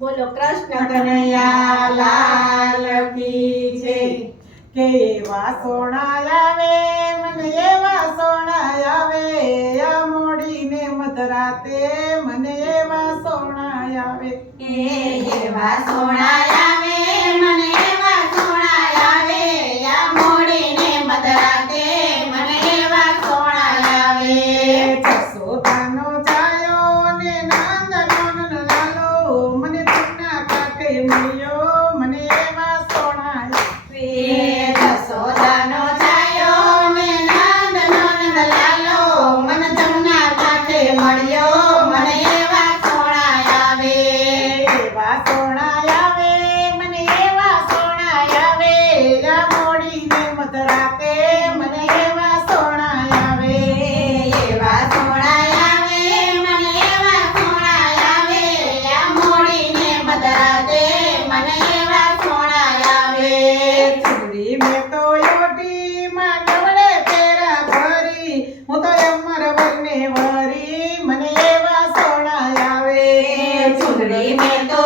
બોલો કૃષ્ણ કનૈયા લાલ કી જય. કે એવા સોણા આવે મને એવા સોણા આવે આ મોડીને મધરાતે મને એવા સોણા આવે. એવા સોણા આવે મને એવા સોણા આવે આ મોડીને મધરાતે મને એવા સોણા આવે. જસોદાનો જાયો ને નંદનો લાલો મને તેમના કાંઠે મળ્યો મને એવા સોણા આવે. જસોદાનો જાયો ને નંદનો નંદલાલો મને જમના કાંઠે મળ્યો મને એવા સોણા આવે. એવા સોણા આવે મને એવા સોણા આવે આ મોડીને મધરાતે મને એવા સોણા આવે. એવા સોણા આવે મને એવા સોણા આવે આ મોડીને મધરાતે મને એવા સોણા આવે. ચૂડી મેં તો યોટીમાં ગવડે તેરા ભરી હું તો અમર વરને વરી મને એવા સોણા આવે. ચૂંદડી મેં તો